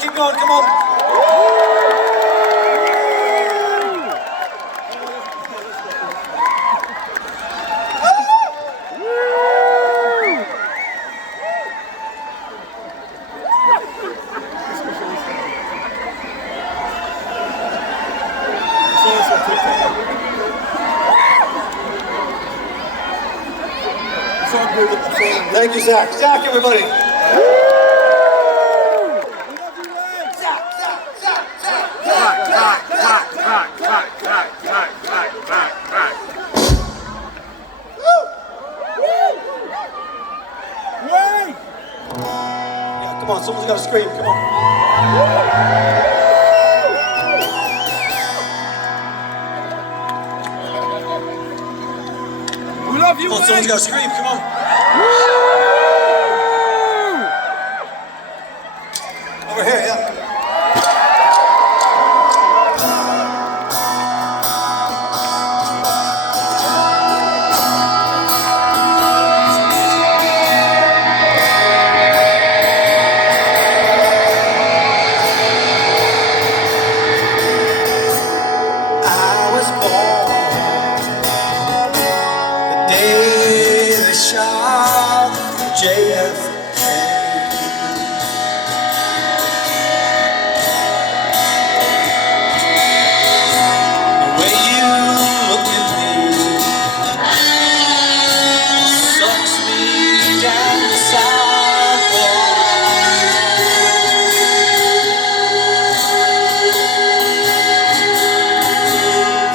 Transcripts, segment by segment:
keep going, come on. Thank you, Zach. Zach, everybody. Yeah, come on, someone's got to scream. Come on. We love you. Come on, someone's got to scream. Come on. Over here, yeah. I was born the day they shot JFK. The way you look at me sucks me down the sidewalk.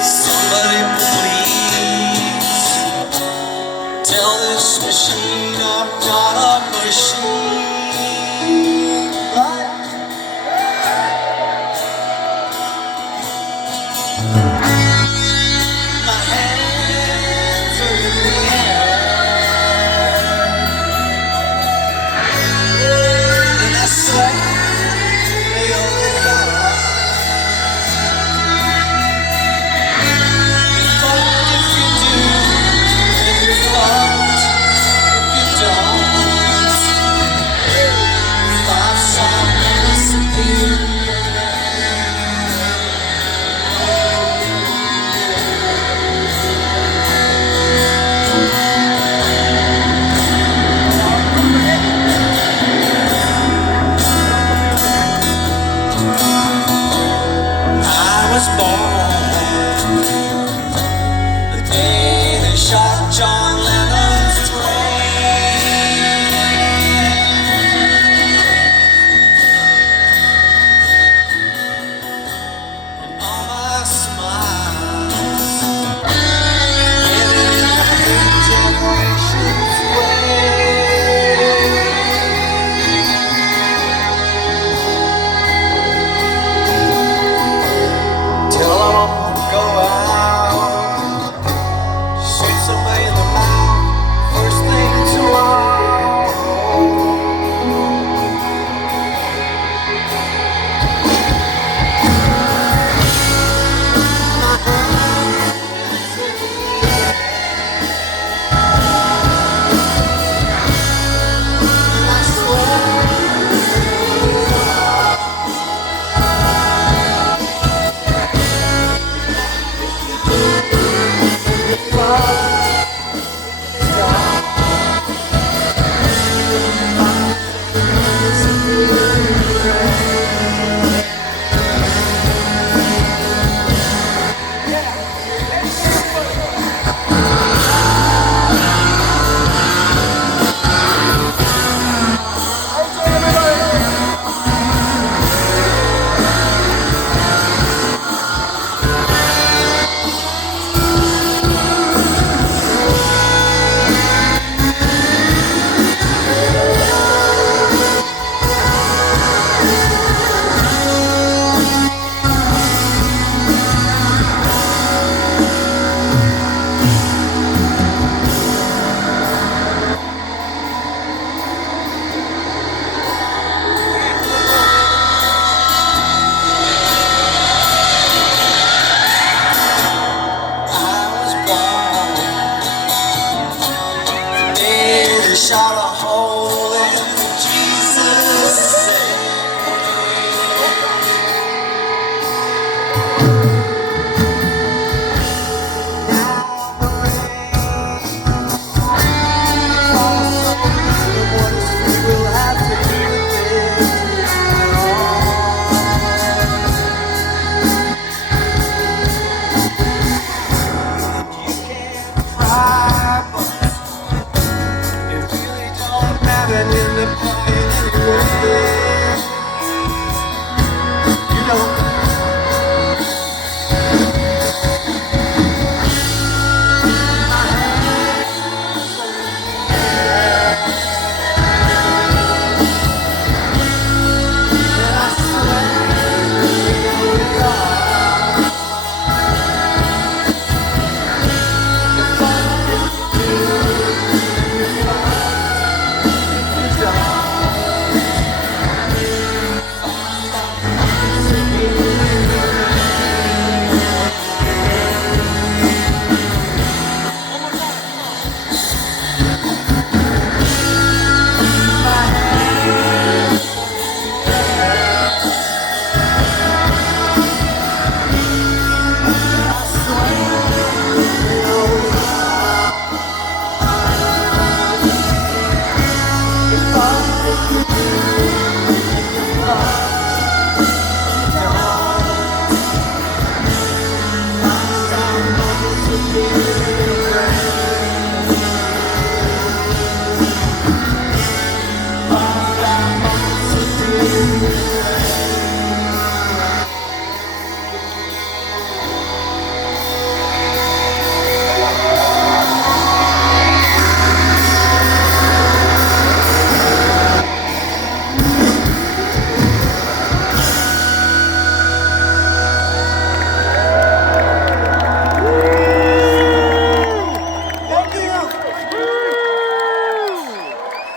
Somebody please tell this machine I'm not a machine. Right? My hands are in the air, and I swear you're the God. Fucked if you do, and you're fucked if you don't. 5-star recipe. I was born